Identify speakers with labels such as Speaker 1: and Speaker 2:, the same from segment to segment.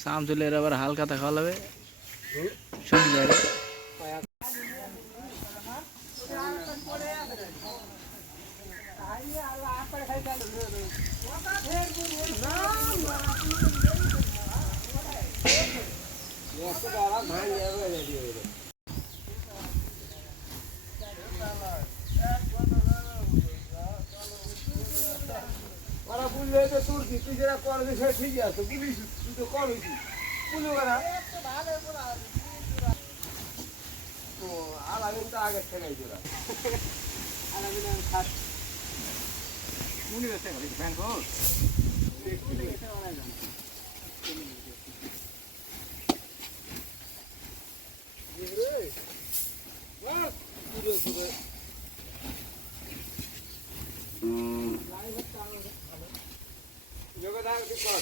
Speaker 1: শামসুলের আবার হালকাতা খাওয়াবে শুনলে রে।
Speaker 2: ওরা কি তুই যেটা করবি সেটা ঠিকই আছে পুলিশ তুই তো করবি পুলিশ ওরা ও আলামিন তো আগে থেকে জোড়া আলামিন আমি খাস পুলিশ আছে বলি ব্যাংক যোগদান কি কর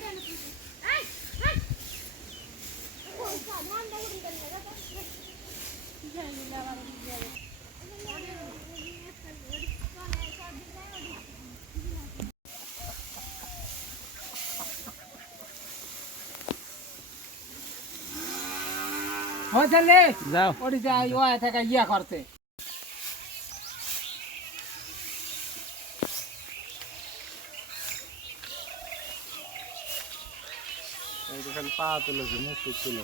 Speaker 2: মোবাইল না পালে মোবাইল গাড়ি ডেল নু হ্যাঁ এই তো বস্তা আনছেন ভাই
Speaker 1: বস্তা আনছিল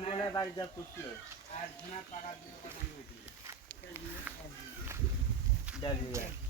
Speaker 2: আরে হয়েছে
Speaker 1: যাও
Speaker 2: ওটি যাই ও থেকে ইয়া করতে
Speaker 1: খালি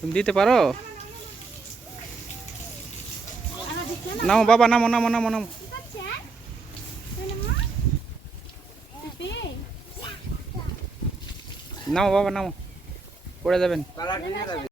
Speaker 1: তুমি দিতে পারো? নামো বাবা নামো নামো নামো নামো। নামো বাবা নামো। পড়ে যাবেন।